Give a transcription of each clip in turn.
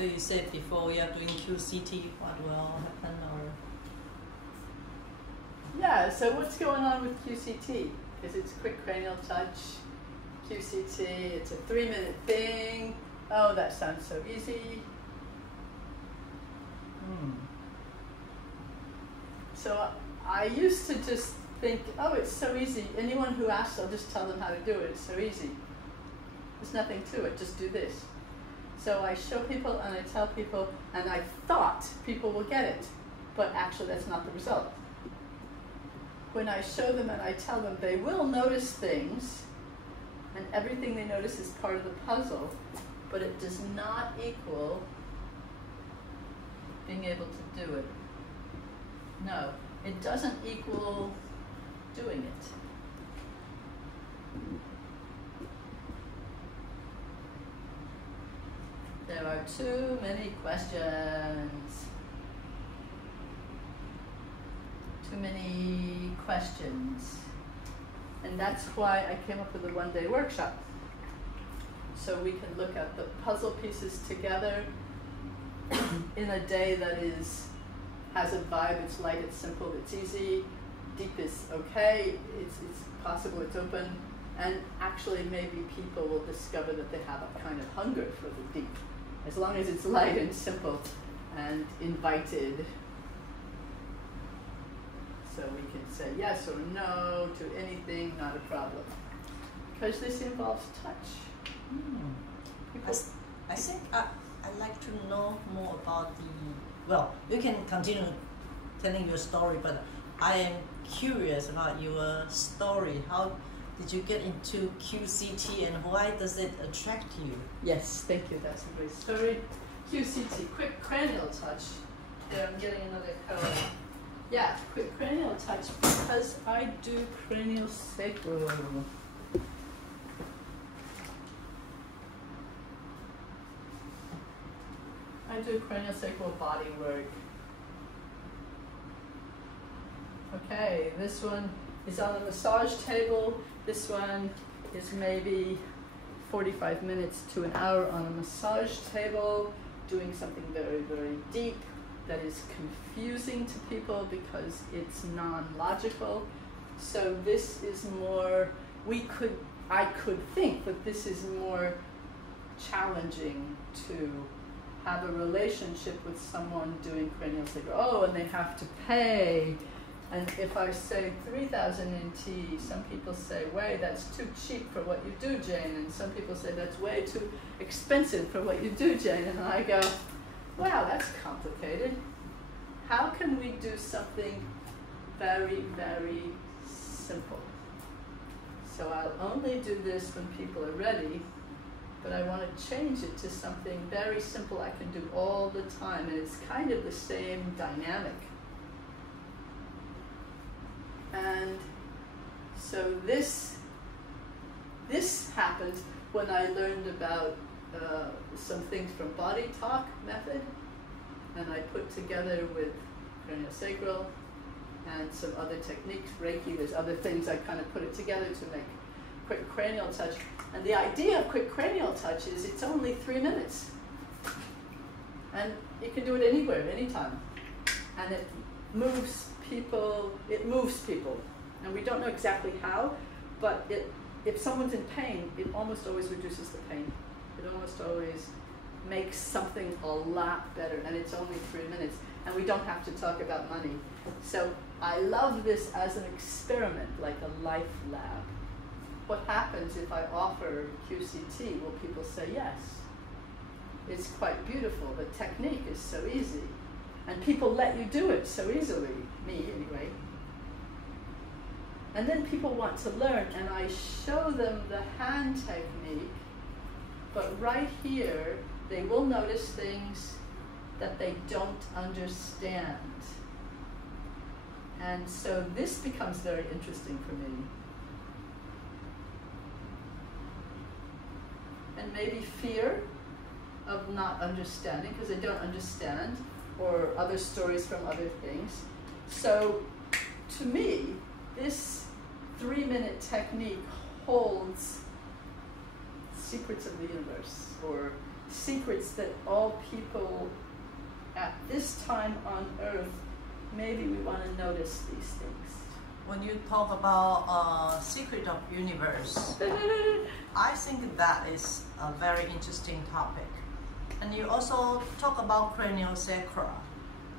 You said before you are doing QCT, what will happen, or? Yeah, so what's going on with QCT? Because it's quick cranial touch, QCT, it's a 3-minute thing. Oh, that sounds so easy. So I used to just think, oh, it's so easy. Anyone who asks, I'll just tell them how to do it. It's so easy. There's nothing to it, just do this. So I show people and I tell people, and I thought people will get it, but actually that's not the result. When I show them and I tell them, they will notice things, and everything they notice is part of the puzzle, but it does not equal being able to do it. No, it doesn't equal doing it. There are too many questions. Too many questions. And that's why I came up with a one-day workshop. So we can look at the puzzle pieces together in a day that has a vibe, it's light, it's simple, it's easy, deep is okay, it's possible, it's open, and actually maybe people will discover that they have a kind of hunger for the deep, as long as it's light and simple and invited. So we can say yes or no to anything, not a problem. Because this involves touch. I think I'd like to know more about well, you can continue telling your story, but I am curious about your story. How did you get into QCT and why does it attract you? Yes, thank you, that's a great story. QCT, quick cranial touch. There, I'm getting another color. Yeah, quick cranial touch because I do cranial sacral. I do cranial sacral body work. Okay, this one is on a massage table. This one is maybe 45 minutes to an hour on a massage table, doing something very, very deep that is confusing to people because it's non-logical. So this is more, I could think that this is more challenging to have a relationship with someone doing cranial sacral. Oh, and they have to pay. And if I say 3,000 NT, some people say, wait, that's too cheap for what you do, Jane. And some people say, that's way too expensive for what you do, Jane. And I go, wow, that's complicated. How can we do something very, very simple? So I'll only do this when people are ready, but I want to change it to something very simple I can do all the time. And it's kind of the same dynamic. And so this happened when I learned about some things from Body Talk method, and I put together with cranial sacral and some other techniques, Reiki, there's other things, I kind of put it together to make quick cranial touch. And the idea of quick cranial touch is it's only 3 minutes. And you can do it anywhere, anytime. And it moves people, and we don't know exactly how, but if someone's in pain, it almost always reduces the pain. It almost always makes something a lot better, and it's only 3 minutes, and we don't have to talk about money. So I love this as an experiment, like a life lab. What happens if I offer QCT? Will people say yes? It's quite beautiful. The technique is so easy. And people let you do it so easily, me anyway. And then people want to learn, and I show them the hand technique, but right here, they will notice things that they don't understand. And so this becomes very interesting for me. And maybe fear of not understanding, because they don't understand, or other stories from other things. So to me, this 3-minute technique holds secrets of the universe, or secrets that all people at this time on Earth, maybe we want to notice these things. When you talk about secret of universe, I think that is a very interesting topic. And you also talk about cranial sacra,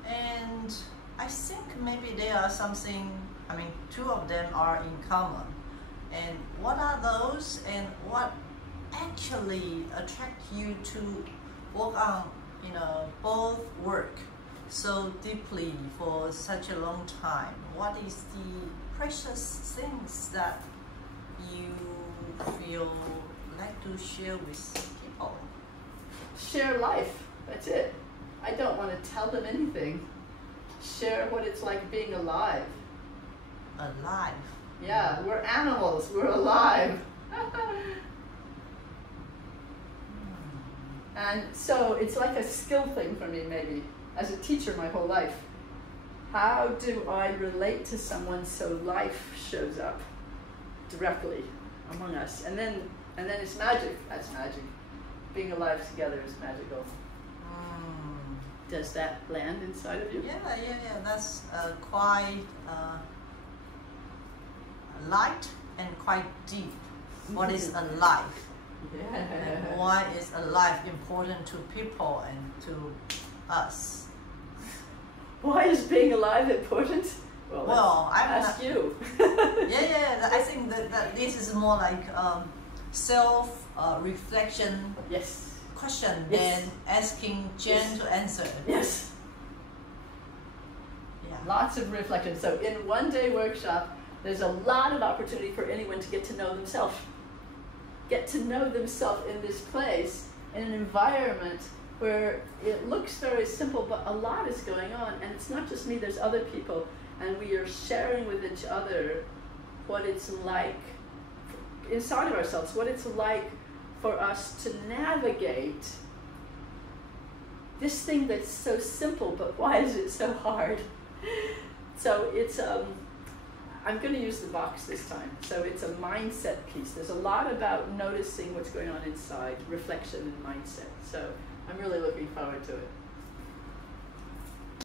and I think maybe there are something, I mean, two of them are in common. And what are those, and what actually attract you to work on, you know, both work so deeply for such a long time? What is the precious things that you feel like to share with people? Share life, that's it. I don't want to tell them anything. Share what it's like being alive. Alive? Yeah, we're animals, we're alive. And so it's like a skill thing for me, maybe, as a teacher my whole life. How do I relate to someone so life shows up directly among us? And then it's magic. That's magic. Being alive together is magical. Does that land inside of you? Yeah. That's quite light and quite deep. What is alive? Yeah. And why is alive important to people and to us? Why is being alive important? Well, I ask you. Yeah. I think that this is more like self reflection. Yes. Question Yes. than asking Jen to answer. Yes. Yeah. Lots of reflection. So in one day workshop, there's a lot of opportunity for anyone to get to know themselves. Get to know themselves in this place, in an environment where it looks very simple, but a lot is going on. And it's not just me, there's other people. And we are sharing with each other what it's like inside of ourselves, what it's like for us to navigate this thing that's so simple, but why is it so hard? So it's, I'm going to use the box this time. So it's a mindset piece. There's a lot about noticing what's going on inside, reflection and mindset. So I'm really looking forward to it.